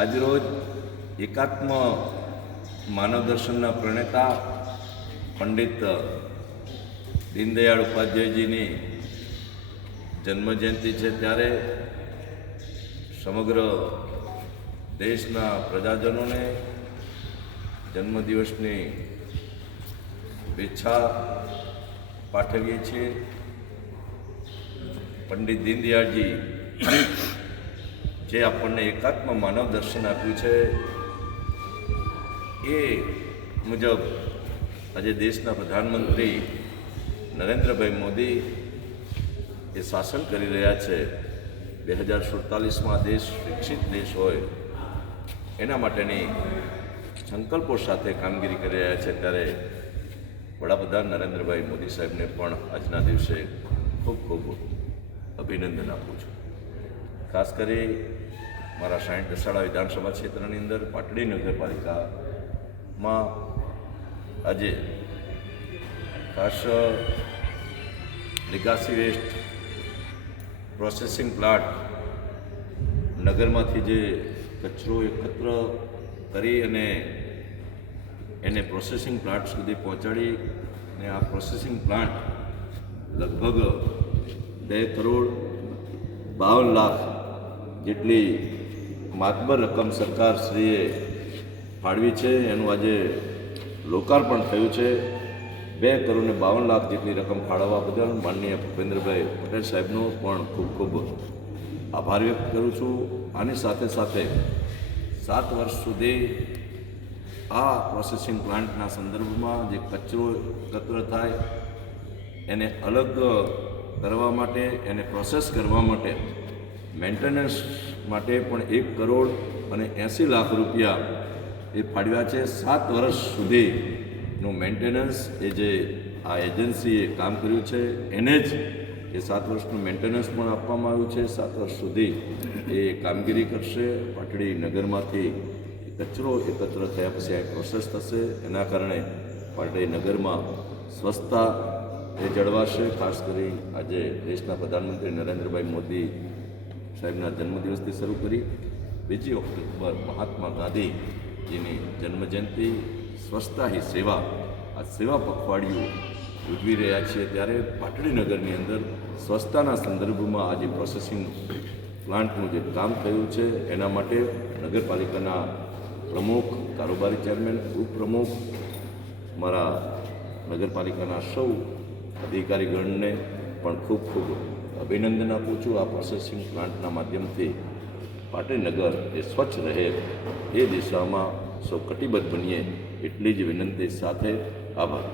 આજરોજ એકાત્મ માનવ દર્શનના પ્રણેતા પંડિત દીનદયાળ ઉપાધ્યાયજીની જન્મજયંતિ છે ત્યારે સમગ્ર દેશના પ્રજાજનોને જન્મદિવસની શુભેચ્છા પાઠવીએ છીએ. પંડિત દીનદયાળજી જે આપણને એકાત્મ માનવ દર્શન આપ્યું છે, એ મુજબ આજે દેશના પ્રધાનમંત્રી નરેન્દ્રભાઈ મોદી એ શાસન કરી રહ્યા છે. બે હજાર સુડતાલીસમાં દેશ વિકસિત દેશ હોય, એના માટેની સંકલ્પો સાથે કામગીરી કરી રહ્યા છે. ત્યારે વડાપ્રધાન નરેન્દ્રભાઈ મોદી સાહેબને પણ આજના દિવસે ખૂબ ખૂબ અભિનંદન આપું છું. ખાસ કરી મારા સાઠ દસાડા વિધાનસભા ક્ષેત્રની અંદર પાટડી નગરપાલિકામાં આજે ખાસ લિગાસી વેસ્ટ પ્રોસેસિંગ પ્લાન્ટ નગરમાંથી જે કચરો એકત્ર કરી અને એને પ્રોસેસિંગ પ્લાન્ટ સુધી પહોંચાડી અને આ પ્રોસેસિંગ પ્લાન્ટ લગભગ બે કરોડ બાવન લાખ જેટલી માતબર રકમ સરકારશ્રીએ ફાળવી છે, એનું આજે લોકાર્પણ થયું છે. બે કરોડ ને બાવન લાખ જેટલી રકમ ફાળવવા બદલ માનનીય ભૂપેન્દ્રભાઈ પટેલ સાહેબનો પણ ખૂબ ખૂબ આભાર વ્યક્ત કરું છું. આની સાથે સાથે સાત વર્ષ સુધી આ પ્રોસેસિંગ પ્લાન્ટના સંદર્ભમાં જે કચરો એકત્ર થાય, એને અલગ કરવા માટે, એને પ્રોસેસ કરવા માટે મેન્ટેનન્સ માટે પણ એક કરોડ અને એંસી લાખ રૂપિયા એ ફાળવ્યા છે. સાત વર્ષ સુધીનું મેન્ટેનન્સ એ જે આ એજન્સીએ કામ કર્યું છે, એને જ એ સાત વર્ષનું મેન્ટેનન્સ પણ આપવામાં આવ્યું છે. સાત વર્ષ સુધી એ કામગીરી કરશે. પાટડી નગરમાંથી કચરો એકત્ર થયા પછી આ પ્રોસેસ થશે. એના કારણે પાટડી નગરમાં સ્વચ્છતા એ જળવાશે. ખાસ કરી આજે દેશના પ્રધાનમંત્રી નરેન્દ્રભાઈ મોદી સાહેબના જન્મદિવસથી શરૂ કરી બીજી ઓક્ટોબર મહાત્મા ગાંધીજીની જન્મજયંતિ સ્વચ્છતા હી સેવા, આ સેવા પખવાડિયું ઉજવી રહ્યા છીએ ત્યારે પાટડી નગરની અંદર સ્વચ્છતાના સંદર્ભમાં આજે પ્રોસેસિંગ પ્લાન્ટનું જે કામ થયું છે, એના માટે નગરપાલિકાના પ્રમુખ, કારોબારી ચેરમેન ઉપપ્રમુખ, મારા નગરપાલિકાના સૌ અધિકારીગણને પણ ખૂબ ખૂબ અભિનંદન આપું છું. આ પ્રોસેસિંગ પ્લાન્ટના માધ્યમથી પાટણનગર એ સ્વચ્છ રહે એ દિશામાં સૌ કટિબદ્ધ બનીએ એટલી જ વિનંતી સાથે આભાર.